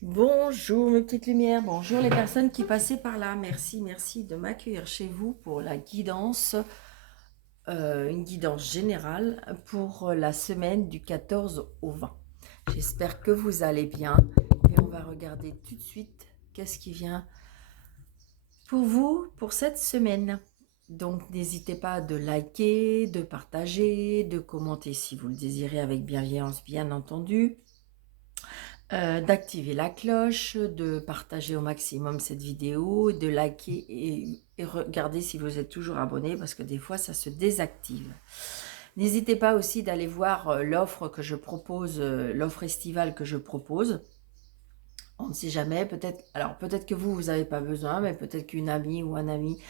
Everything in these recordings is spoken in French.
Bonjour mes petites lumières, bonjour les personnes qui passaient par là. Merci de m'accueillir chez vous pour la guidance, une guidance générale pour la semaine du 14 au 20. J'espère que vous allez bien et on va regarder tout de suite qu'est-ce qui vient pour vous pour cette semaine. Donc n'hésitez pas de liker, de partager, de commenter si vous le désirez avec bienveillance bien entendu. D'activer la cloche, de partager au maximum cette vidéo, de liker et regarder si vous êtes toujours abonné parce que des fois ça se désactive. N'hésitez pas aussi d'aller voir l'offre que je propose, l'offre estivale que je propose. On ne sait jamais, peut-être, alors peut-être que vous n'avez pas besoin, mais peut-être qu'une amie ou un ami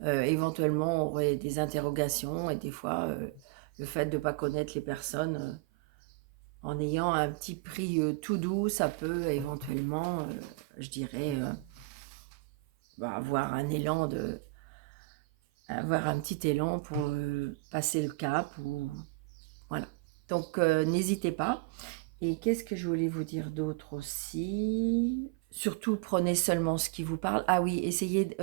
éventuellement aurait des interrogations et des fois le fait de ne pas connaître les personnes en ayant un petit prix tout doux, ça peut éventuellement, je dirais, avoir un élan avoir un petit élan pour passer le cap ou voilà. Donc n'hésitez pas. Et qu'est-ce que je voulais vous dire d'autre aussi? Surtout prenez seulement ce qui vous parle. Ah oui, essayez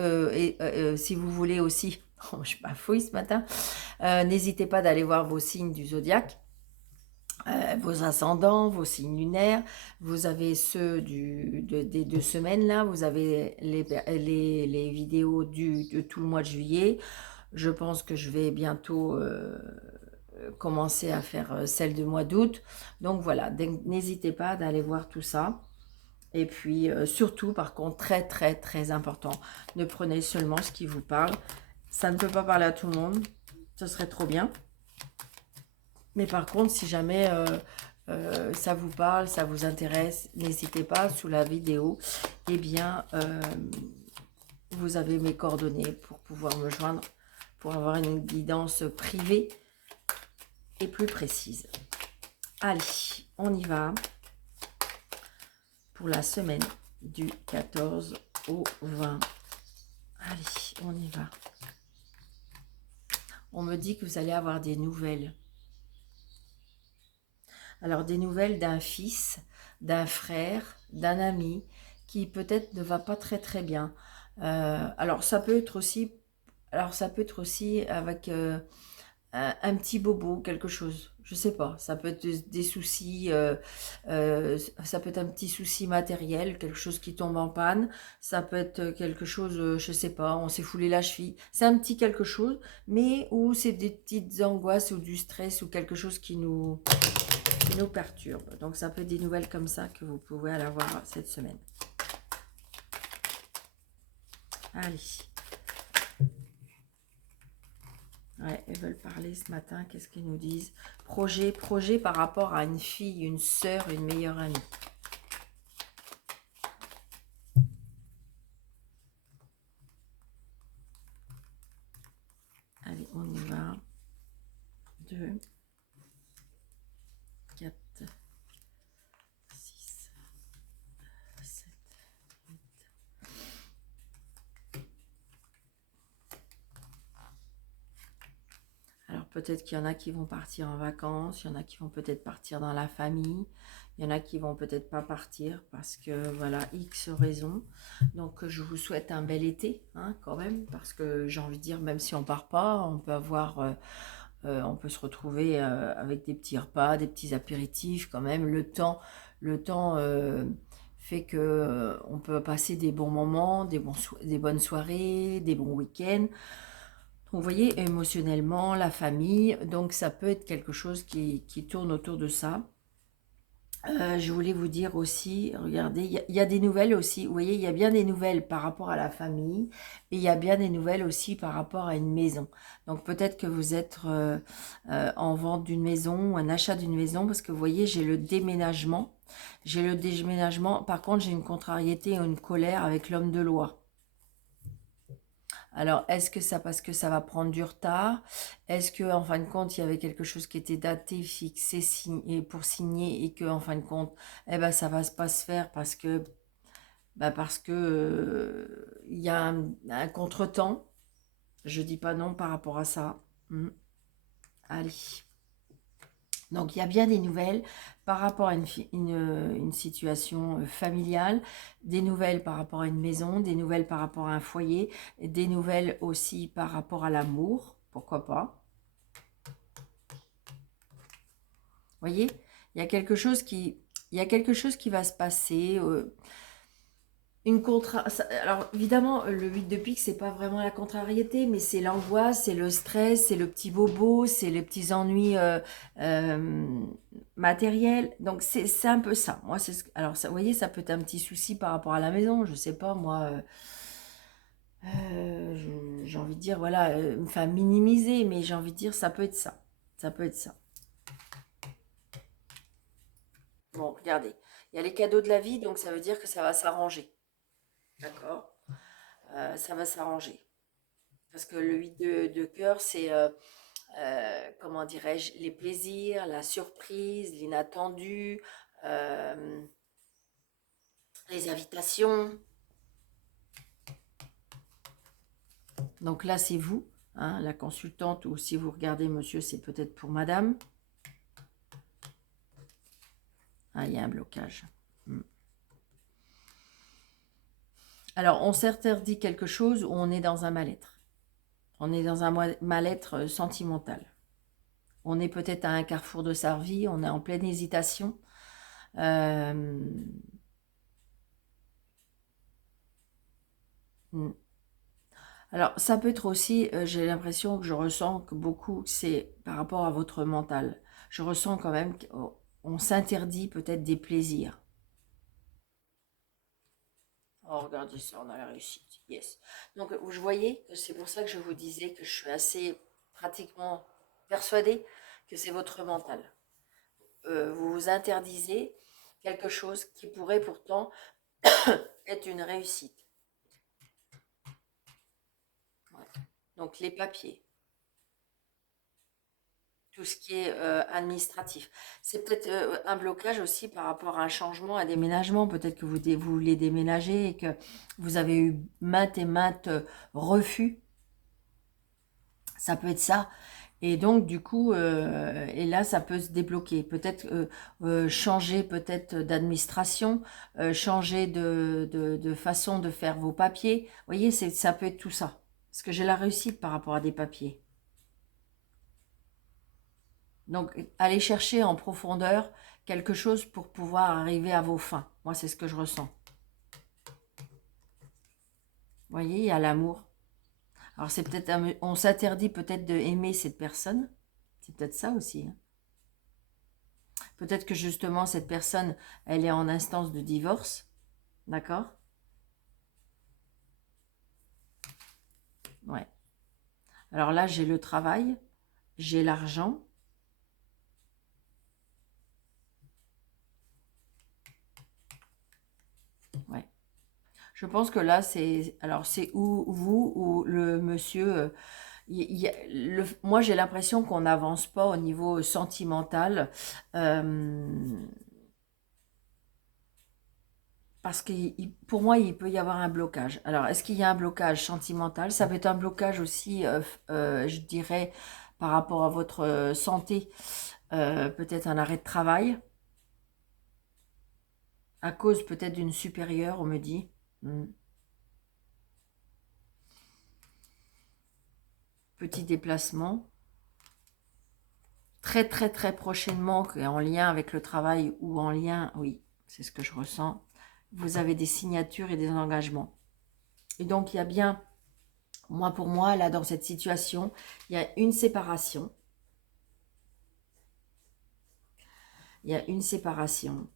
si vous voulez aussi. Oh, je bafouille ce matin. N'hésitez pas d'aller voir vos signes du zodiaque. Vos ascendants, vos signes lunaires, vous avez ceux des 2 semaines là, vous avez les vidéos de tout le mois de juillet. Je pense que je vais bientôt commencer à faire celle du mois d'août. Donc voilà, n'hésitez pas d'aller voir tout ça. Et puis surtout, par contre, très important, ne prenez seulement ce qui vous parle. Ça ne peut pas parler à tout le monde, ce serait trop bien. Mais par contre, si jamais ça vous parle, ça vous intéresse, n'hésitez pas, sous la vidéo, eh bien, vous avez mes coordonnées pour pouvoir me joindre, pour avoir une guidance privée et plus précise. Allez, on y va pour la semaine du 14 au 20. Allez, on y va. On me dit que vous allez avoir des nouvelles. Alors, des nouvelles d'un fils, d'un frère, d'un ami qui peut-être ne va pas très bien. Alors, ça peut être aussi, avec un petit bobo, quelque chose. Je sais pas. Ça peut être des soucis. Ça peut être un petit souci matériel, quelque chose qui tombe en panne. Ça peut être quelque chose, je sais pas. On s'est foulé la cheville. C'est un petit quelque chose, mais où c'est des petites angoisses ou du stress ou quelque chose qui nous perturbe. Donc ça peut être des nouvelles comme ça que vous pouvez aller avoir cette semaine. Allez. Ouais, ils veulent parler ce matin. Qu'est-ce qu'ils nous disent? Projet par rapport à une fille, une sœur, une meilleure amie. Allez, on y va. 2, 4, 6, 7, 8. Alors peut-être qu'il y en a qui vont partir en vacances, il y en a qui vont peut-être partir dans la famille, il y en a qui vont peut-être pas partir parce que voilà, X raisons. Donc je vous souhaite un bel été hein, quand même, parce que j'ai envie de dire, même si on part pas, on peut avoir, on peut se retrouver avec des petits repas, des petits apéritifs quand même. Le temps fait que on peut passer des bons moments, des bonnes soirées, des bons week-ends. Vous voyez, émotionnellement, la famille, donc ça peut être quelque chose qui tourne autour de ça. Je voulais vous dire aussi, regardez, il y a des nouvelles aussi, vous voyez, il y a bien des nouvelles par rapport à la famille, et il y a bien des nouvelles aussi par rapport à une maison. Donc peut-être que vous êtes en vente d'une maison, ou un achat d'une maison, parce que vous voyez, j'ai le déménagement. J'ai le déménagement, par contre j'ai une contrariété ou une colère avec l'homme de loi. Alors, est-ce que ça parce que ça va prendre du retard? Est-ce que en fin de compte, il y avait quelque chose qui était daté, fixé, signé pour signer et que en fin de compte, eh ben ça va pas se faire parce que il y a un contretemps. Je dis pas non par rapport à ça. Allez, Donc, il y a bien des nouvelles par rapport à une situation familiale, des nouvelles par rapport à une maison, des nouvelles par rapport à un foyer, des nouvelles aussi par rapport à l'amour, pourquoi pas. Vous voyez, il y a quelque chose qui va se passer. Alors évidemment, le 8 de pique, c'est pas vraiment la contrariété, mais c'est l'angoisse, c'est le stress, c'est le petit bobo, c'est les petits ennuis euh, matériels. Donc c'est un peu ça. Moi, alors ça, vous voyez, ça peut être un petit souci par rapport à la maison. Je sais pas, moi, j'ai envie de dire, voilà, enfin minimiser, mais j'ai envie de dire, ça peut être ça. Ça peut être ça. Bon, regardez, il y a les cadeaux de la vie, donc ça veut dire que ça va s'arranger. D'accord. Ça va s'arranger. Parce que le 8 de cœur, c'est, comment dirais-je, les plaisirs, la surprise, l'inattendu, euh, les invitations. Donc là, c'est vous, hein, la consultante, ou si vous regardez monsieur, c'est peut-être pour madame. Ah, il y a un blocage. Hmm. Alors, on s'interdit quelque chose ou on est dans un mal-être. On est dans un mal-être sentimental. On est peut-être à un carrefour de sa vie, on est en pleine hésitation. Euh, hmm. Alors, ça peut être aussi, j'ai l'impression que je ressens que beaucoup, c'est par rapport à votre mental. Je ressens quand même qu'on s'interdit peut-être des plaisirs. Oh, regardez ça, on a la réussite. Yes. Donc, vous voyez, c'est pour ça que je vous disais que je suis assez pratiquement persuadée que c'est votre mental. Vous vous interdisez quelque chose qui pourrait pourtant être une réussite. Ouais. Donc, les papiers, tout ce qui est administratif. C'est peut-être un blocage aussi par rapport à un changement, un déménagement. Peut-être que vous voulez déménager et que vous avez eu maintes et maintes refus. Ça peut être ça. Et donc, du coup, et là, ça peut se débloquer. Peut-être changer peut-être d'administration, changer de façon de faire vos papiers. Vous voyez, ça peut être tout ça. Parce que j'ai la réussite par rapport à des papiers. Donc, allez chercher en profondeur quelque chose pour pouvoir arriver à vos fins. Moi, c'est ce que je ressens. Vous voyez, il y a l'amour. Alors, c'est peut-être, on s'interdit peut-être de aimer cette personne. C'est peut-être ça aussi, hein. Peut-être que justement, cette personne, elle est en instance de divorce. D'accord? Ouais. Alors là, j'ai le travail, j'ai l'argent. Ouais. Je pense que là, c'est. Alors, c'est où vous ou le monsieur. Moi, j'ai l'impression qu'on n'avance pas au niveau sentimental. euh, Parce que pour moi, il peut y avoir un blocage. Alors, est-ce qu'il y a un blocage sentimental? Ça peut être un blocage aussi, je dirais, par rapport à votre santé. Peut-être un arrêt de travail, à cause peut-être d'une supérieure, on me dit. Hmm. Petit déplacement. Très, très, très prochainement, en lien avec le travail ou en lien, oui, c'est ce que je ressens. Vous avez des signatures et des engagements. Et donc, il y a bien, moi pour moi, là, dans cette situation, il y a une séparation. Il y a une séparation.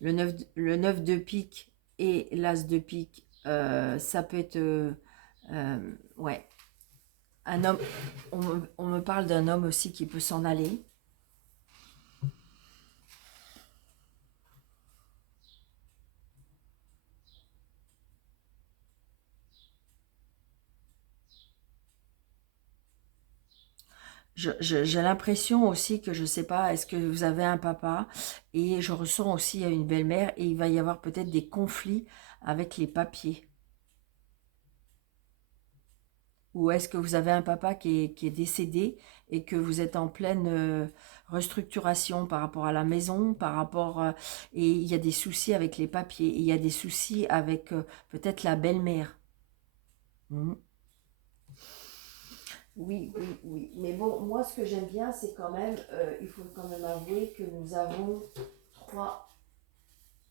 Le 9 de pique et l'as de pique, ça peut être... ouais, un homme... On me parle d'un homme aussi qui peut s'en aller. J'ai l'impression aussi que je sais pas, est-ce que vous avez un papa et je ressens aussi une belle-mère et il va y avoir peut-être des conflits avec les papiers. Ou est-ce que vous avez un papa qui est décédé et que vous êtes en pleine restructuration par rapport à la maison, par rapport... et il y a des soucis avec les papiers, et il y a des soucis avec peut-être la belle-mère. Mhm. Oui, oui, oui. Mais bon, moi, ce que j'aime bien, c'est quand même, il faut quand même avouer que nous avons trois,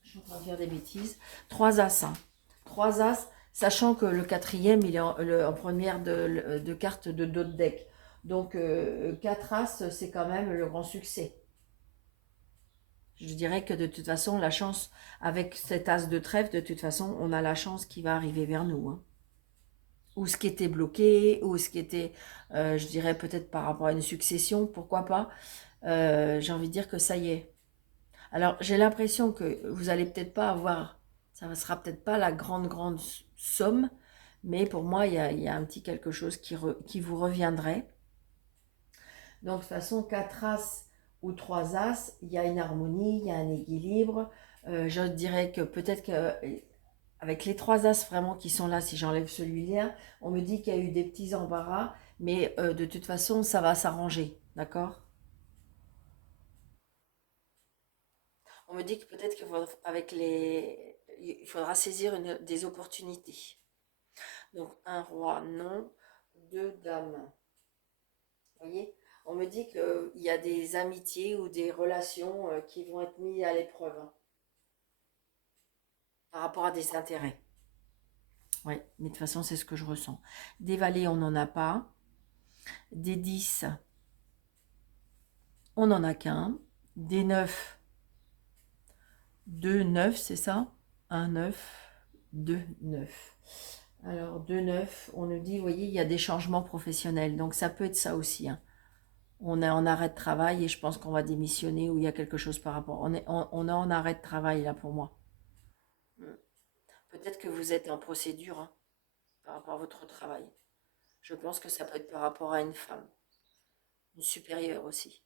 je suis en train de faire des bêtises, trois as, hein. Trois as, sachant que le quatrième, il est en première de carte de d'autres decks. Donc, quatre as, c'est quand même le grand succès. Je dirais que de toute façon, la chance, avec cet as de trèfle, de toute façon, on a la chance qui va arriver vers nous, hein. Ou ce qui était bloqué, ou ce qui était, je dirais peut-être par rapport à une succession, pourquoi pas. J'ai envie de dire que ça y est. Alors, j'ai l'impression que vous allez peut-être pas avoir, ça ne sera peut-être pas la grande somme, mais pour moi, il y a un petit quelque chose qui vous reviendrait. Donc, de toute façon, 4 as ou 3 as, il y a une harmonie, il y a un équilibre. Je dirais que peut-être que avec les 3 as vraiment qui sont là, si j'enlève celui-là, on me dit qu'il y a eu des petits embarras, mais de toute façon, ça va s'arranger, d'accord? On me dit que peut-être qu'avec il faudra saisir des opportunités. Donc, un roi, non, deux dames. Vous voyez? On me dit qu'il y a des amitiés ou des relations qui vont être mises à l'épreuve, hein, par rapport à des intérêts. Oui, mais de toute façon, c'est ce que je ressens. Des valets, on n'en a pas. Des 10, on n'en a qu'un. Des 9, 2 9, c'est ça? Un 9, 2 9. Alors, 2 9, on nous dit, vous voyez, il y a des changements professionnels. Donc, ça peut être ça aussi, hein. On est en arrêt de travail et je pense qu'on va démissionner ou il y a quelque chose par rapport. On est en arrêt de travail là pour moi. Mm. Peut-être que vous êtes en procédure, hein, par rapport à votre travail. Je pense que ça peut être par rapport à une femme, une supérieure aussi.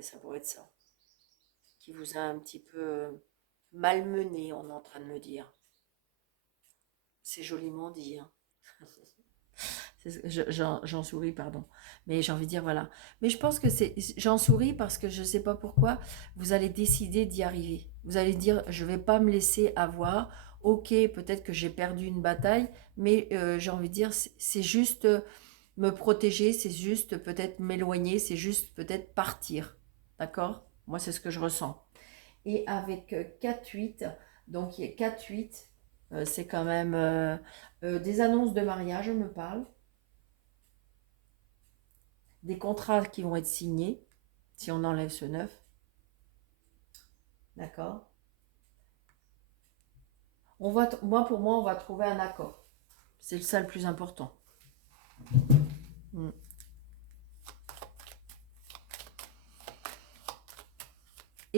Ça pourrait être ça. Qui vous a un petit peu malmené, on est en train de me dire. C'est joliment dit, hein. J'en souris, pardon. Mais j'ai envie de dire, voilà. Mais je pense que j'en souris parce que je ne sais pas pourquoi, vous allez décider d'y arriver. Vous allez dire, je ne vais pas me laisser avoir. Ok, peut-être que j'ai perdu une bataille, mais j'ai envie de dire, c'est juste me protéger, c'est juste peut-être m'éloigner, c'est juste peut-être partir. D'accord? Moi, c'est ce que je ressens. Et avec 4-8, donc il y a 4-8, c'est quand même des annonces de mariage, on me parle. Des contrats qui vont être signés, si on enlève ce 9. D'accord. Pour moi, on va trouver un accord. C'est ça le plus important. Mm.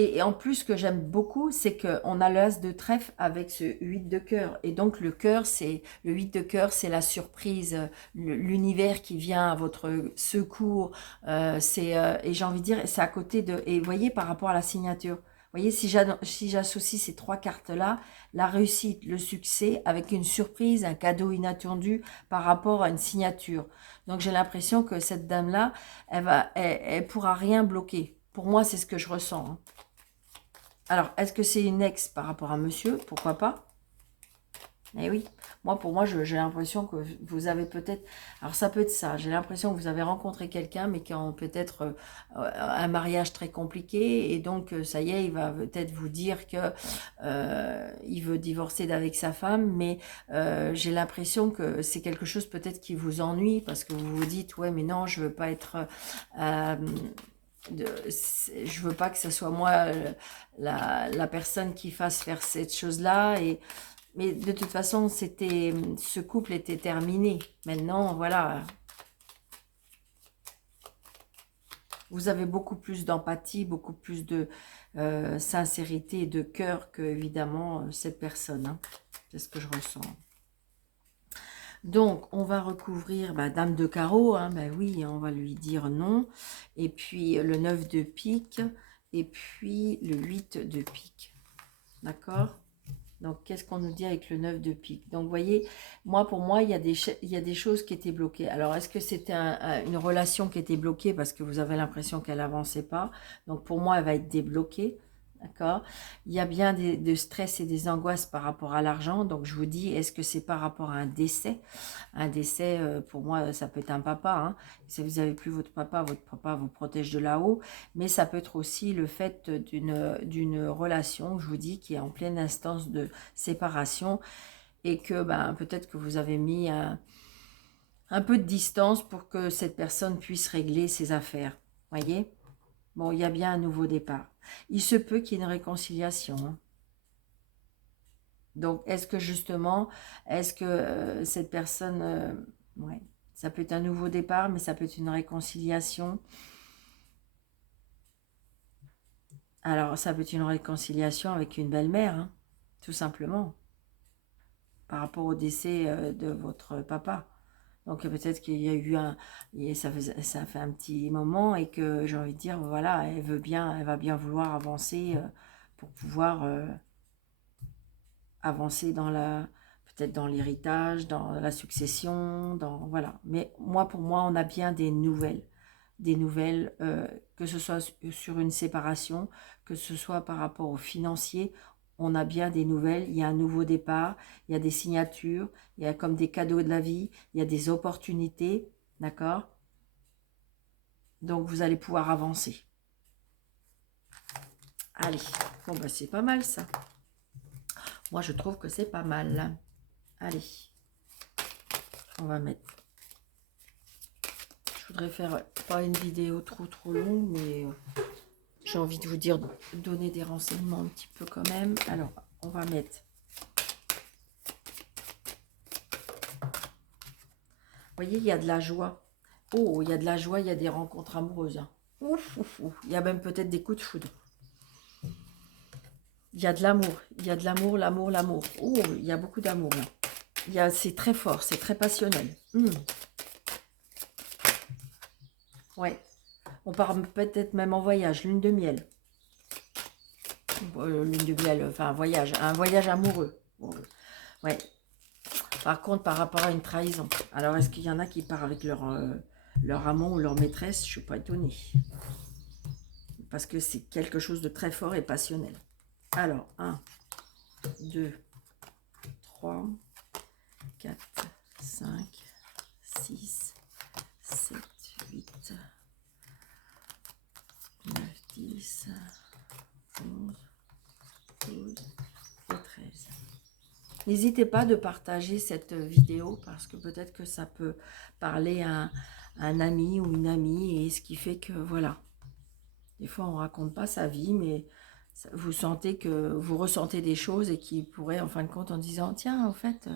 Et en plus, ce que j'aime beaucoup, c'est qu'on a l'as de trèfle avec ce 8 de cœur. Et donc, le 8 de cœur, c'est la surprise, l'univers qui vient à votre secours. Et j'ai envie de dire, c'est à côté de... Et vous voyez, par rapport à la signature, vous voyez, si j'associe ces trois cartes-là, la réussite, le succès, avec une surprise, un cadeau inattendu par rapport à une signature. Donc, j'ai l'impression que cette dame-là, elle pourra rien bloquer. Pour moi, c'est ce que je ressens, hein. Alors, est-ce que c'est une ex par rapport à monsieur? Pourquoi pas? Eh oui, pour moi, j'ai l'impression que vous avez peut-être... Alors, ça peut être ça. J'ai l'impression que vous avez rencontré quelqu'un, mais qui a peut-être un mariage très compliqué. Et donc, ça y est, il va peut-être vous dire que il veut divorcer d'avec sa femme. Mais j'ai l'impression que c'est quelque chose peut-être qui vous ennuie, parce que vous vous dites, ouais, mais non, je veux pas être... euh, je veux pas que ce soit moi la personne qui fasse faire cette chose-là. Mais de toute façon, ce couple était terminé. Maintenant, voilà, vous avez beaucoup plus d'empathie, beaucoup plus de sincérité et de cœur que, évidemment, cette personne, hein. C'est ce que je ressens. Donc, on va recouvrir Dame de carreau, hein, oui, on va lui dire non. Et puis, le 9 de pique. Et puis, le 8 de pique. D'accord? Donc, qu'est-ce qu'on nous dit avec le 9 de pique? Donc, vous voyez, pour moi, il y a des choses qui étaient bloquées. Alors, est-ce que c'était une relation qui était bloquée parce que vous avez l'impression qu'elle n'avançait pas? Donc, pour moi, elle va être débloquée. D'accord? Il y a bien de stress et des angoisses par rapport à l'argent. Donc, je vous dis, est-ce que c'est par rapport à un décès? Un décès, pour moi, ça peut être un papa. Hein. Si vous n'avez plus votre papa vous protège de là-haut. Mais ça peut être aussi le fait d'une relation, je vous dis, qui est en pleine instance de séparation. Et que peut-être que vous avez mis un peu de distance pour que cette personne puisse régler ses affaires. Voyez? Bon, il y a bien un nouveau départ. Il se peut qu'il y ait une réconciliation. Hein. Donc, est-ce que justement, est-ce que cette personne, ouais, ça peut être un nouveau départ, mais ça peut être une réconciliation. Alors, ça peut être une réconciliation avec une belle-mère, hein, tout simplement, par rapport au décès de votre papa. Donc, peut-être qu'il y a eu ça fait un petit moment et que j'ai envie de dire, voilà, elle va bien vouloir avancer pour pouvoir avancer peut-être dans l'héritage, dans la succession, voilà. Mais pour moi, on a bien des nouvelles, que ce soit sur une séparation, que ce soit par rapport au financier, on a bien des nouvelles. Il y a un nouveau départ, il y a des signatures, il y a comme des cadeaux de la vie, il y a des opportunités, d'accord? Donc vous allez pouvoir avancer. Allez, bon c'est pas mal ça. Moi je trouve que c'est pas mal. Allez, on va mettre. Je voudrais faire pas une vidéo trop longue, mais j'ai envie de vous dire, donner des renseignements un petit peu quand même. Alors, on va mettre. Vous voyez, il y a de la joie. Oh, il y a de la joie, il y a des rencontres amoureuses. Hein. Ouf, ouf, ouf. Il y a même peut-être des coups de foudre. Il y a de l'amour. Il y a de l'amour, l'amour, l'amour. Oh, il y a beaucoup d'amour là. C'est très fort, c'est très passionnel. Ouais. On part peut-être même en voyage, lune de miel. Lune de miel, enfin un voyage amoureux. Ouais. Par contre, par rapport à une trahison. Alors, est-ce qu'il y en a qui partent avec leur amant ou leur maîtresse? Je ne suis pas étonnée. Parce que c'est quelque chose de très fort et passionnel. Alors, 1, 2, 3, 4, 5, 6, 7, 8, 9, 10, 11, 12 et 13. N'hésitez pas de partager cette vidéo parce que peut-être que ça peut parler à un ami ou une amie, et ce qui fait que voilà. Des fois, on ne raconte pas sa vie, mais vous ressentez des choses et qui pourraient, en fin de compte, en disant, tiens, en fait,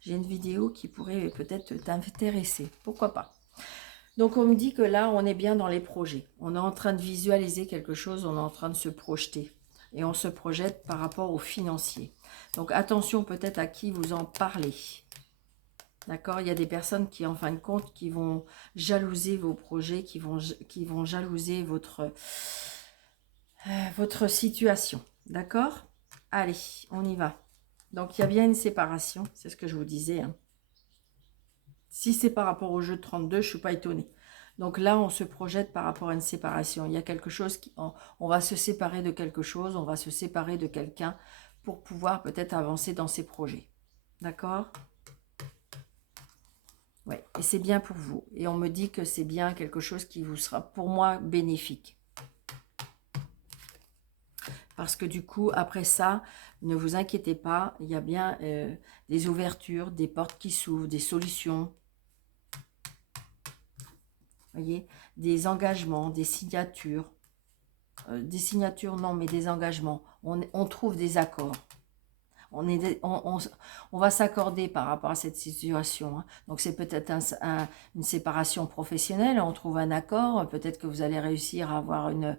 j'ai une vidéo qui pourrait peut-être t'intéresser. Pourquoi pas? Donc, on me dit que là, on est bien dans les projets. On est en train de visualiser quelque chose, on est en train de se projeter. Et on se projette par rapport aux financiers. Donc, attention peut-être à qui vous en parlez. D'accord? Il y a des personnes qui, en fin de compte, qui vont jalouser vos projets, qui vont jalouser votre situation. D'accord? Allez, on y va. Donc, il y a bien une séparation. C'est ce que je vous disais. Hein. Si c'est par rapport au jeu de 32, je ne suis pas étonnée. Donc là, on se projette par rapport à une séparation. Il y a quelque chose on va se séparer de quelque chose, on va se séparer de quelqu'un pour pouvoir peut-être avancer dans ses projets. D'accord? Ouais, et c'est bien pour vous. Et on me dit que c'est bien quelque chose qui vous sera, pour moi, bénéfique. Parce que du coup, après ça, ne vous inquiétez pas, il y a bien des ouvertures, des portes qui s'ouvrent, des solutions. Voyez, des engagements, des signatures. Des signatures, non, mais des engagements. On trouve des accords. On va s'accorder par rapport à cette situation. Hein. Donc, c'est peut-être une séparation professionnelle. On trouve un accord. Peut-être que vous allez réussir à avoir une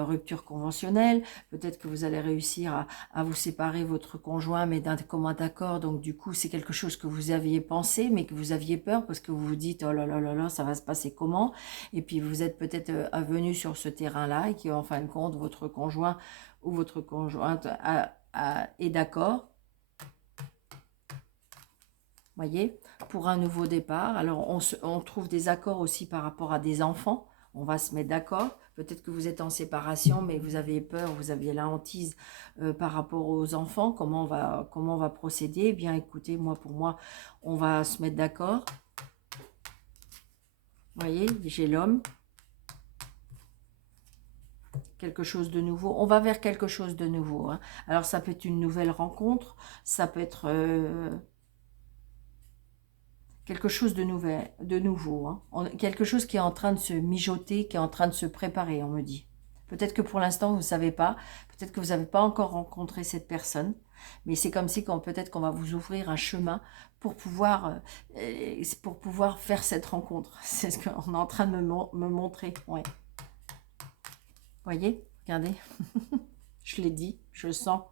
rupture conventionnelle. Peut-être que vous allez réussir à vous séparer votre conjoint, mais d'un commun accord. Donc, du coup, c'est quelque chose que vous aviez pensé, mais que vous aviez peur parce que vous vous dites, oh là là là là, ça va se passer comment? Et puis, vous êtes peut-être venu sur ce terrain-là et qu'en fin de compte, votre conjoint ou votre conjointe est d'accord, voyez, pour un nouveau départ. Alors, on trouve des accords aussi par rapport à des enfants. On va se mettre d'accord. Peut-être que vous êtes en séparation, mais vous avez peur, vous aviez la hantise par rapport aux enfants. Comment on va procéder? Eh bien, écoutez, pour moi, on va se mettre d'accord. Vous voyez, j'ai l'homme. Quelque chose de nouveau. On va vers quelque chose de nouveau. Hein. Alors, ça peut être une nouvelle rencontre. Ça peut être... quelque chose de nouveau. Hein. Quelque chose qui est en train de se mijoter, qui est en train de se préparer, on me dit. Peut-être que pour l'instant, vous ne savez pas. Peut-être que vous n'avez pas encore rencontré cette personne. Mais c'est comme si peut-être qu'on va vous ouvrir un chemin pour pouvoir faire cette rencontre. C'est ce qu'on est en train de me montrer. Ouais. Voyez, regardez. Je l'ai dit, je le sens.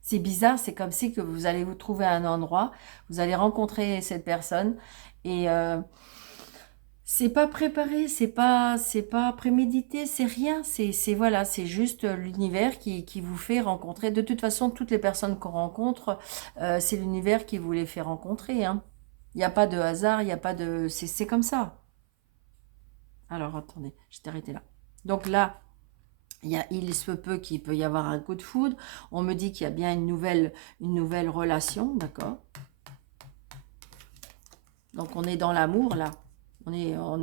C'est bizarre, c'est comme si que vous allez vous trouver à un endroit, vous allez rencontrer cette personne et c'est pas préparé, c'est pas prémédité, c'est rien, voilà, c'est juste l'univers qui vous fait rencontrer. De toute façon, toutes les personnes qu'on rencontre, c'est l'univers qui vous les fait rencontrer. Hein. Il n'y a pas de hasard, il n'y a pas de, c'est comme ça. Alors attendez, je t'ai arrêté là. Donc là. Il se peut qu'il peut y avoir un coup de foudre. On me dit qu'il y a bien une nouvelle relation, d'accord? Donc on est dans l'amour là. On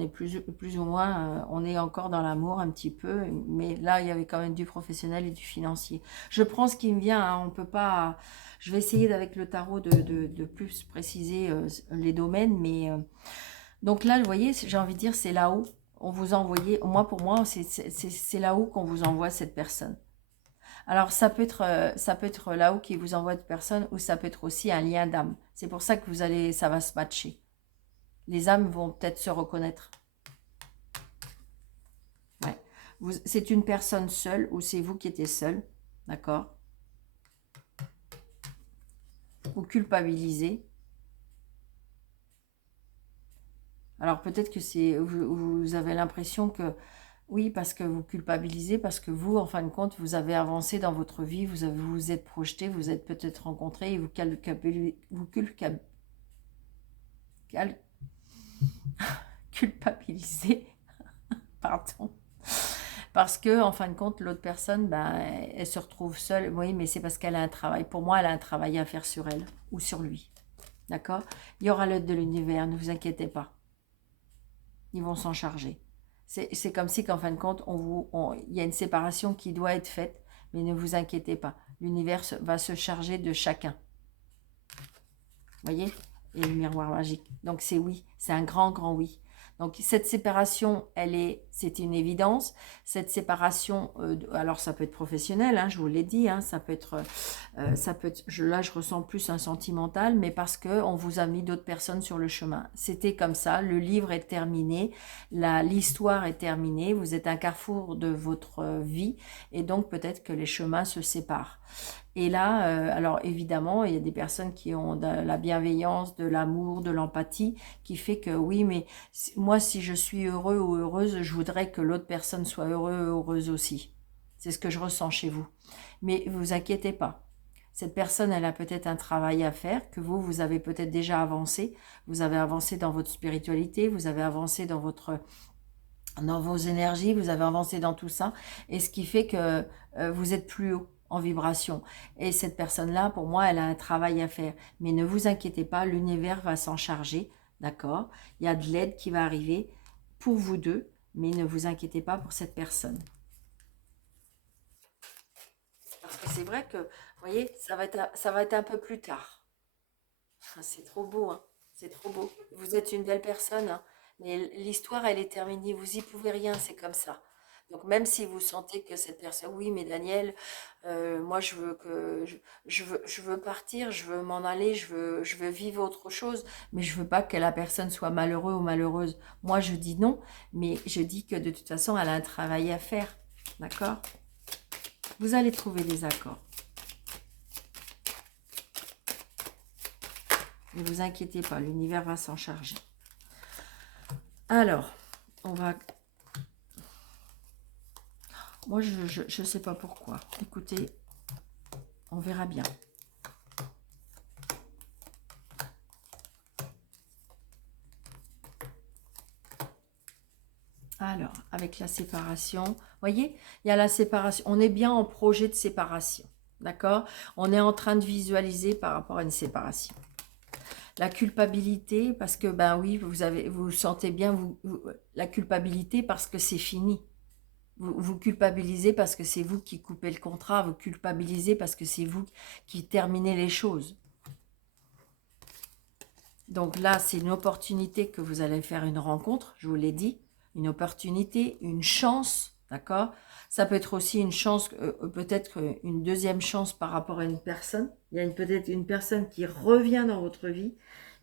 est plus ou moins, on est encore dans l'amour un petit peu. Mais là, il y avait quand même du professionnel et du financier. Je prends ce qui me vient. Hein, on peut pas... Je vais essayer avec le tarot de plus préciser les domaines. Mais donc là, vous voyez, j'ai envie de dire, c'est là-haut. On vous a envoyé, pour moi, c'est là-haut qu'on vous envoie cette personne. Alors, ça peut être là-haut qui vous envoie cette personne ou ça peut être aussi un lien d'âme. C'est pour ça que ça va se matcher. Les âmes vont peut-être se reconnaître. Ouais. C'est une personne seule ou c'est vous qui étiez seul, d'accord? Vous culpabilisez. Alors, peut-être que vous avez l'impression que oui, parce que vous culpabilisez, parce que vous, en fin de compte, vous avez avancé dans votre vie, vous êtes projeté, vous êtes peut-être rencontré et culpabilisez, pardon, parce que, en fin de compte, l'autre personne, ben, elle se retrouve seule. Oui, mais c'est parce qu'elle a un travail. Pour moi, elle a un travail à faire sur elle ou sur lui. D'accord? Il y aura l'aide de l'univers, ne vous inquiétez pas. Ils vont s'en charger. C'est comme si qu'en fin de compte, il y a une séparation qui doit être faite, mais ne vous inquiétez pas. L'univers va se charger de chacun. Voyez? Et le miroir magique. Donc c'est oui, c'est un grand, grand oui. Donc cette séparation, c'est une évidence. Cette séparation, alors ça peut être professionnel, hein, je vous l'ai dit, hein, là je ressens plus un sentimental, mais parce que on vous a mis d'autres personnes sur le chemin. C'était comme ça, le livre est terminé, l'histoire est terminée, vous êtes un carrefour de votre vie, et donc peut-être que les chemins se séparent. Et là, alors évidemment, il y a des personnes qui ont de la bienveillance, de l'amour, de l'empathie, qui fait que oui, mais moi, si je suis heureux ou heureuse, je voudrais que l'autre personne soit heureuse aussi. C'est ce que je ressens chez vous. Mais vous inquiétez pas. Cette personne, elle a peut-être un travail à faire, que vous avez peut-être déjà avancé. Vous avez avancé dans votre spiritualité, vous avez avancé dans vos énergies, vous avez avancé dans tout ça. Et ce qui fait que vous êtes plus haut en vibration. Et cette personne-là, pour moi, elle a un travail à faire. Mais ne vous inquiétez pas, l'univers va s'en charger, d'accord? Il y a de l'aide qui va arriver pour vous deux, mais ne vous inquiétez pas pour cette personne. Parce que c'est vrai que, vous voyez, ça va être un peu plus tard. C'est trop beau, hein? C'est trop beau. Vous êtes une belle personne, hein, mais l'histoire, elle est terminée. Vous y pouvez rien, c'est comme ça. Donc même si vous sentez que cette personne, oui, mais Daniel, moi je veux partir, je veux m'en aller, je veux vivre autre chose, mais je veux pas que la personne soit malheureuse ou malheureuse. Moi je dis non, mais je dis que de toute façon elle a un travail à faire, d'accord? Vous allez trouver des accords. Ne vous inquiétez pas, l'univers va s'en charger. Alors, on va... Moi, je sais pas pourquoi. Écoutez, on verra bien. Alors, avec la séparation, voyez, il y a la séparation. On est bien en projet de séparation, d'accord? On est en train de visualiser par rapport à une séparation. La culpabilité, parce que, ben oui, vous sentez bien la culpabilité parce que c'est fini. Vous culpabilisez parce que c'est vous qui coupez le contrat. Vous culpabilisez parce que c'est vous qui terminez les choses. Donc là, c'est une opportunité que vous allez faire une rencontre, je vous l'ai dit. Une opportunité, une chance, d'accord? Ça peut être aussi une chance, peut-être une deuxième chance par rapport à une personne. Il y a peut-être une personne qui revient dans votre vie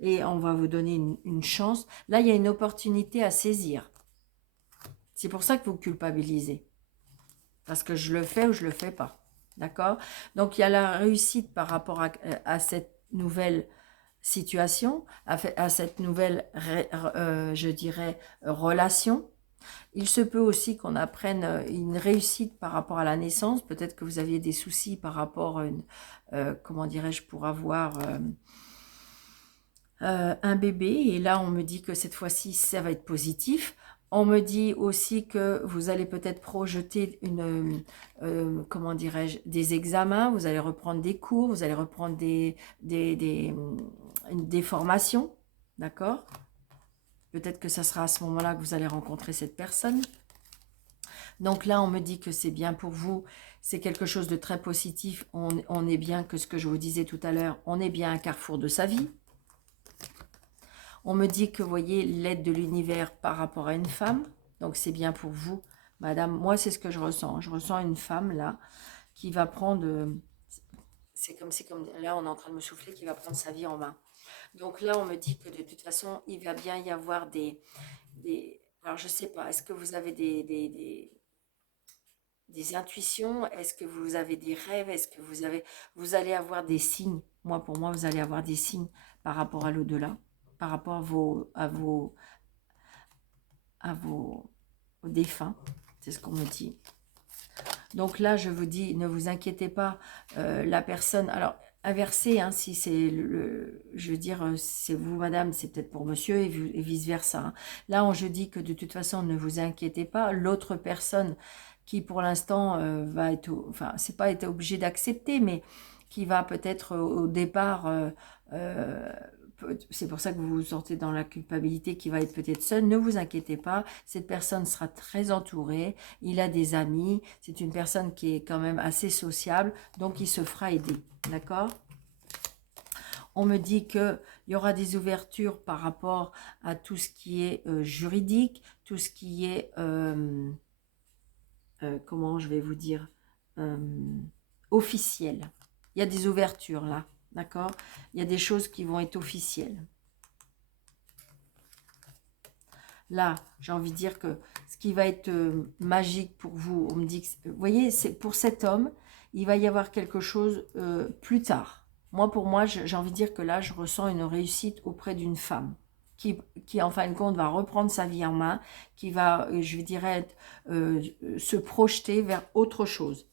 et on va vous donner une chance. Là, il y a une opportunité à saisir. C'est pour ça que vous culpabilisez. Parce que je le fais ou je le fais pas. D'accord? Donc, il y a la réussite par rapport à cette nouvelle situation, à cette nouvelle, je dirais, relation. Il se peut aussi qu'on apprenne une réussite par rapport à la naissance. Peut-être que vous aviez des soucis par rapport à une, comment dirais-je, pour avoir un bébé. Et là, on me dit que cette fois-ci, ça va être positif. On me dit aussi que vous allez peut-être projeter comment dirais-je, des examens. Vous allez reprendre des cours, vous allez reprendre des formations. D'accord? Peut-être que ça sera à ce moment-là que vous allez rencontrer cette personne. Donc là, on me dit que c'est bien pour vous. C'est quelque chose de très positif. On est bien, que ce que je vous disais tout à l'heure, on est bien à un carrefour de sa vie. On me dit que, vous voyez, l'aide de l'univers par rapport à une femme. Donc, c'est bien pour vous, madame. Moi, c'est ce que je ressens. Je ressens une femme, là, qui va prendre... c'est comme là, on est en train de me souffler, qui va prendre sa vie en main. Donc là, on me dit que de toute façon, il va bien y avoir alors, je sais pas, est-ce que vous avez des intuitions? Est-ce que vous avez des rêves? Est-ce que vous allez avoir des signes? Moi, pour moi, vous allez avoir des signes par rapport à l'au-delà, par rapport à vos défunts. C'est ce qu'on me dit. Donc là, je vous dis, ne vous inquiétez pas, la personne... Alors, inversé, hein, si c'est je veux dire, c'est vous, madame, c'est peut-être pour monsieur et vice-versa. Hein. Là, je dis que de toute façon, ne vous inquiétez pas. L'autre personne qui, pour l'instant, va être... Enfin, c'est pas été obligé d'accepter, mais qui va peut-être au départ... c'est pour ça que vous vous sortez dans la culpabilité, qui va être peut-être seule. Ne vous inquiétez pas, cette personne sera très entourée, il a des amis, c'est une personne qui est quand même assez sociable, donc il se fera aider, d'accord? On me dit qu'il y aura des ouvertures par rapport à tout ce qui est juridique, tout ce qui est, comment je vais vous dire, euh, officiel. Il y a des ouvertures là, d'accord? Il y a des choses qui vont être officielles. Là, j'ai envie de dire que ce qui va être magique pour vous, on me dit que, vous voyez, c'est pour cet homme, il va y avoir quelque chose plus tard. Moi, pour moi, j'ai envie de dire que là, je ressens une réussite auprès d'une femme qui, en fin de compte, va reprendre sa vie en main, qui va, je dirais, se projeter vers autre chose.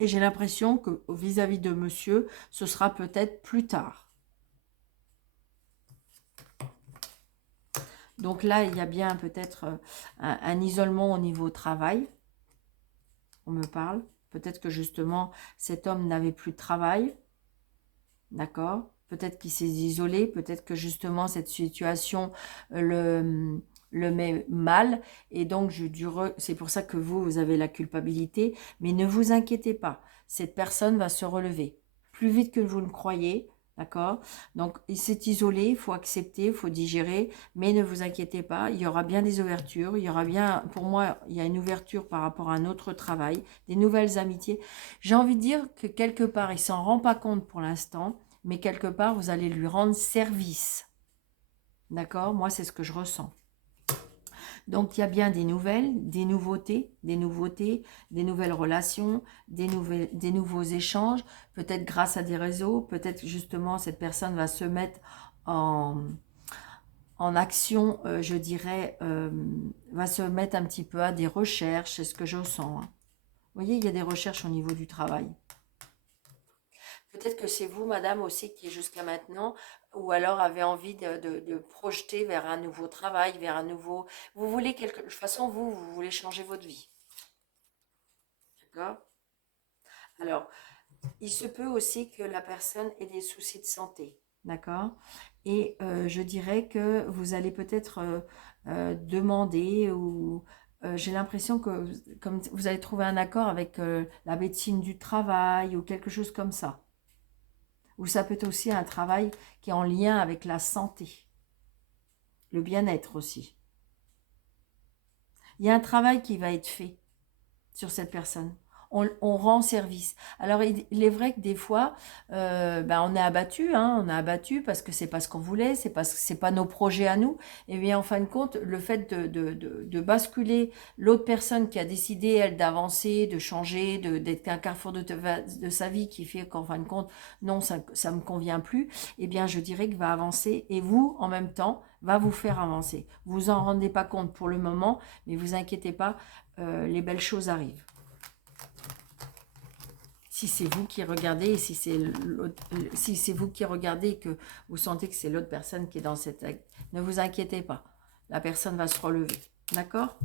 Et j'ai l'impression que vis-à-vis de monsieur, ce sera peut-être plus tard. Donc là, il y a bien peut-être un isolement au niveau travail. On me parle. Peut-être que justement, cet homme n'avait plus de travail. D'accord? Peut-être qu'il s'est isolé. Peut-être que justement, cette situation le met mal. Et donc, c'est pour ça que vous avez la culpabilité. Mais ne vous inquiétez pas. Cette personne va se relever plus vite que vous le croyez. D'accord? Donc, il s'est isolé, il faut accepter, il faut digérer, mais ne vous inquiétez pas, il y aura bien des ouvertures, il y aura bien, pour moi, il y a une ouverture par rapport à un autre travail, des nouvelles amitiés. J'ai envie de dire que quelque part, il ne s'en rend pas compte pour l'instant, mais quelque part, vous allez lui rendre service. D'accord? Moi, c'est ce que je ressens. Donc, il y a bien des nouvelles, des nouveautés, des nouvelles relations, des nouveaux échanges, peut-être grâce à des réseaux, peut-être justement cette personne va se mettre en action, je dirais, va se mettre un petit peu à des recherches, c'est ce que je sens. Hein. Vous voyez, il y a des recherches au niveau du travail. Peut-être que c'est vous, madame, aussi, qui jusqu'à maintenant, ou alors avez envie de projeter vers un nouveau travail, vers un nouveau... Vous voulez quelque... De toute façon, vous voulez changer votre vie. D'accord? Alors, il se peut aussi que la personne ait des soucis de santé. D'accord? Et je dirais que vous allez peut-être demander ou j'ai l'impression que comme vous allez trouver un accord avec la médecine du travail ou quelque chose comme ça. Ou ça peut être aussi un travail qui est en lien avec la santé, le bien-être aussi. Il y a un travail qui va être fait sur cette personne. On rend service. Alors, il est vrai que des fois, on est abattu, hein, on est abattu parce que c'est pas ce qu'on voulait, c'est parce que c'est pas nos projets à nous. Et bien, en fin de compte, le fait de basculer l'autre personne qui a décidé, elle, d'avancer, de changer, d'être un carrefour de sa vie qui fait qu'en fin de compte, non, ça me convient plus, eh bien, je dirais que va avancer et vous, en même temps, va vous faire avancer. Vous en rendez pas compte pour le moment, mais vous inquiétez pas, les belles choses arrivent. Si c'est vous qui regardez et si c'est vous qui regardez et que vous sentez que c'est l'autre personne qui est dans cette... Ne vous inquiétez pas, la personne va se relever. D'accord?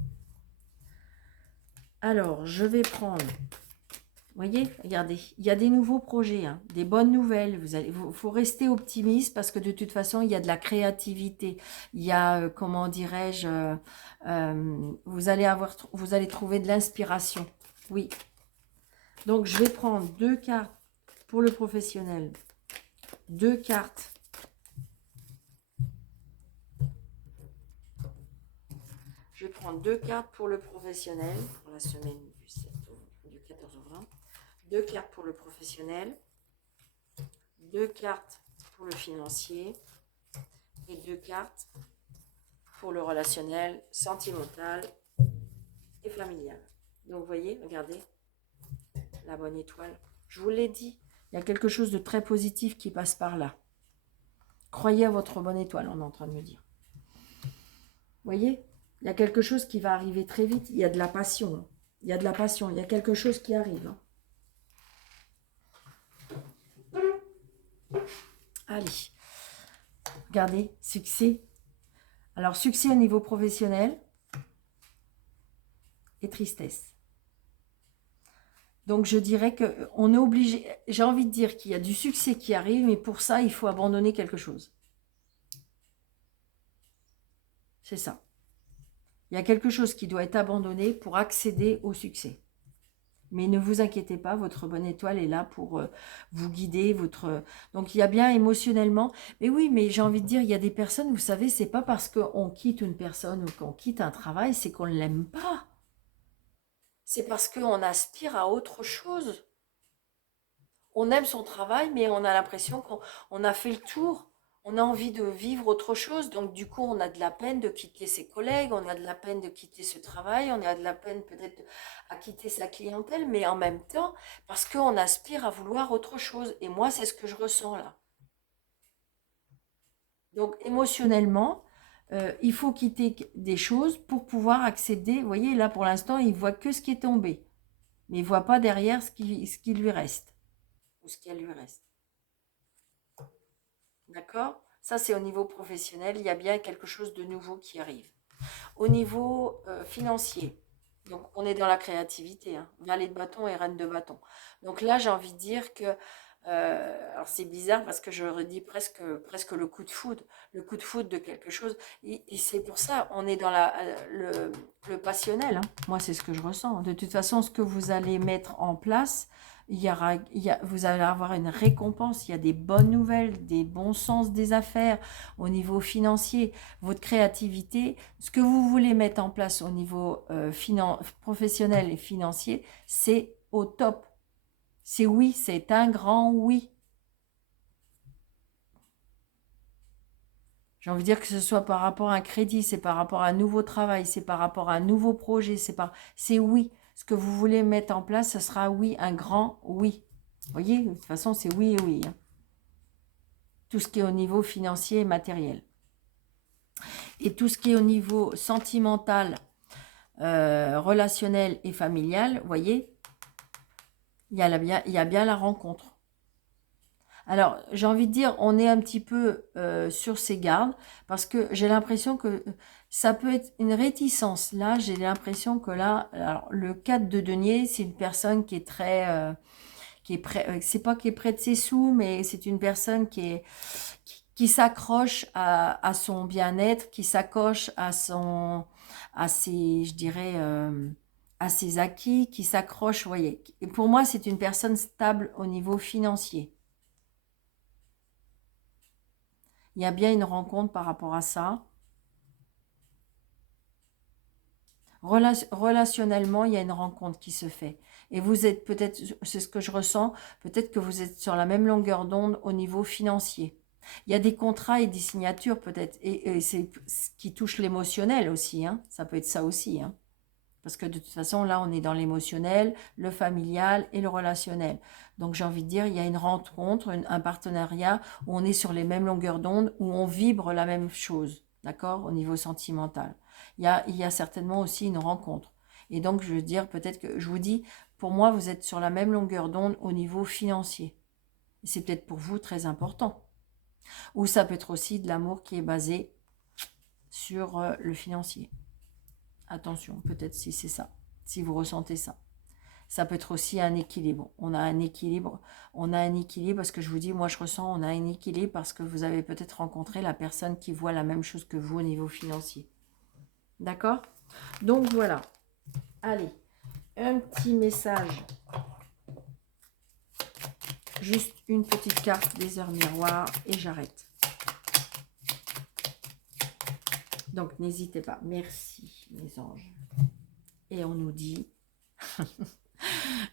Alors, je vais prendre... Vous voyez, regardez, il y a des nouveaux projets, hein, des bonnes nouvelles. Faut rester optimiste parce que de toute façon, il y a de la créativité. Il y a, comment dirais-je, vous allez trouver de l'inspiration. Oui. Donc, je vais prendre 2 cartes pour le professionnel. 2 cartes. Je vais prendre 2 cartes pour le professionnel pour la semaine du 14 au 20. 2 cartes pour le professionnel. 2 cartes pour le financier. Et 2 cartes pour le relationnel, sentimental et familial. Donc, vous voyez, regardez, la bonne étoile. Je vous l'ai dit, il y a quelque chose de très positif qui passe par là. Croyez à votre bonne étoile, on est en train de me dire. Vous voyez, il y a quelque chose qui va arriver très vite. Il y a de la passion. Il y a de la passion. Il y a quelque chose qui arrive. Allez. Regardez, succès. Alors, succès au niveau professionnel et tristesse. Donc, je dirais qu'on est obligé, j'ai envie de dire qu'il y a du succès qui arrive, mais pour ça, il faut abandonner quelque chose. C'est ça. Il y a quelque chose qui doit être abandonné pour accéder au succès. Mais ne vous inquiétez pas, votre bonne étoile est là pour vous guider. Donc, il y a bien émotionnellement. Mais oui, mais j'ai envie de dire, il y a des personnes, vous savez, c'est pas parce qu'on quitte une personne ou qu'on quitte un travail, c'est qu'on ne l'aime pas. C'est parce qu'on aspire à autre chose. On aime son travail, mais on a l'impression qu'on a fait le tour. On a envie de vivre autre chose. Donc, du coup, on a de la peine de quitter ses collègues, on a de la peine de quitter ce travail, on a de la peine peut-être à quitter sa clientèle, mais en même temps, parce qu'on aspire à vouloir autre chose. Et moi, c'est ce que je ressens là. Donc, émotionnellement, il faut quitter des choses pour pouvoir accéder. Vous voyez, là, pour l'instant, il voit que ce qui est tombé. Mais il ne voit pas derrière ce qui lui reste. Ou ce qui lui reste. D'accord? Ça, c'est au niveau professionnel. Il y a bien quelque chose de nouveau qui arrive. Au niveau financier, donc on est dans la créativité, hein, valet de bâton et reine de bâton. Donc là, j'ai envie de dire que, alors c'est bizarre parce que je redis presque le coup de foudre de quelque chose. Et c'est pour ça, on est dans le passionnel, hein. Moi, c'est ce que je ressens. De toute façon, ce que vous allez mettre en place, vous allez avoir une récompense, il y a des bonnes nouvelles, des bons sens des affaires au niveau financier, votre créativité, ce que vous voulez mettre en place au niveau professionnel et financier, c'est au top. C'est oui, c'est un grand oui. J'ai envie de dire que ce soit par rapport à un crédit, c'est par rapport à un nouveau travail, c'est par rapport à un nouveau projet, c'est oui. Ce que vous voulez mettre en place, ce sera oui, un grand oui. Vous voyez, de toute façon, c'est oui et oui, hein. Tout ce qui est au niveau financier et matériel. Et tout ce qui est au niveau sentimental, relationnel et familial, vous voyez, il y a bien la rencontre. Alors, j'ai envie de dire, on est un petit peu sur ses gardes parce que j'ai l'impression que ça peut être une réticence. Là, j'ai l'impression que là, alors, le 4 de denier, c'est une personne qui est très, qui est près, c'est pas qui est près de ses sous, mais c'est une personne qui s'accroche à son bien-être, qui s'accroche à ses, je dirais, à ses acquis, qui s'accroche, vous voyez. Et pour moi, c'est une personne stable au niveau financier. Il y a bien une rencontre par rapport à ça. Relationnellement, il y a une rencontre qui se fait. Et vous êtes peut-être, c'est ce que je ressens, peut-être que vous êtes sur la même longueur d'onde au niveau financier. Il y a des contrats et des signatures peut-être, et c'est ce qui touche l'émotionnel aussi, hein. Ça peut être ça aussi, hein. Parce que de toute façon, là, on est dans l'émotionnel, le familial et le relationnel. Donc, j'ai envie de dire, il y a une rencontre, un partenariat où on est sur les mêmes longueurs d'onde, où on vibre la même chose, d'accord, au niveau sentimental. Il y a certainement aussi une rencontre. Et donc, je veux dire, peut-être que, je vous dis, pour moi, vous êtes sur la même longueur d'onde au niveau financier. Et c'est peut-être pour vous très important. Ou ça peut être aussi de l'amour qui est basé sur le financier. Attention, peut-être si c'est ça, si vous ressentez ça. Ça peut être aussi un équilibre. On a un équilibre parce que je vous dis, moi je ressens, on a un équilibre parce que vous avez peut-être rencontré la personne qui voit la même chose que vous au niveau financier. D'accord? Donc voilà. Allez, un petit message. Juste une petite carte des heures miroirs et j'arrête. Donc n'hésitez pas. Merci mes anges. Et on nous dit...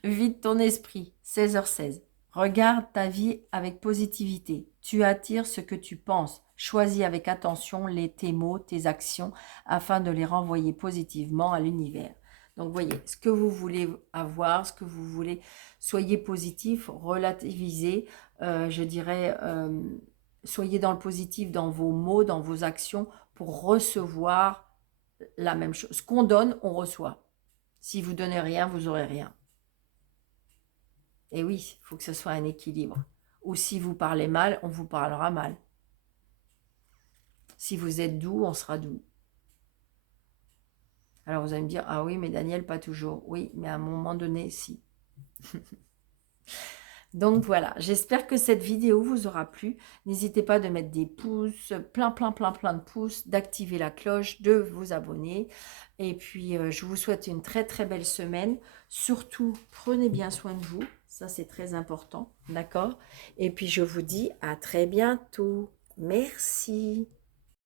Vide ton esprit, 16h16. Regarde ta vie avec positivité. Tu attires ce que tu penses. Choisis avec attention tes mots, tes actions, afin de les renvoyer positivement à l'univers. Donc, voyez, ce que vous voulez avoir, ce que vous voulez, soyez positif, relativisez, je dirais, soyez dans le positif dans vos mots, dans vos actions, pour recevoir la même chose. Ce qu'on donne, on reçoit. Si vous donnez rien, vous aurez rien. Et oui, il faut que ce soit un équilibre. Ou si vous parlez mal, on vous parlera mal. Si vous êtes doux, on sera doux. Alors vous allez me dire, ah oui, mais Daniel, pas toujours. Oui, mais à un moment donné, si. Donc voilà, j'espère que cette vidéo vous aura plu. N'hésitez pas de mettre des pouces, plein de pouces, d'activer la cloche, de vous abonner. Et puis, je vous souhaite une très très belle semaine. Surtout, prenez bien soin de vous. Ça, c'est très important. D'accord? Et puis, je vous dis à très bientôt. Merci.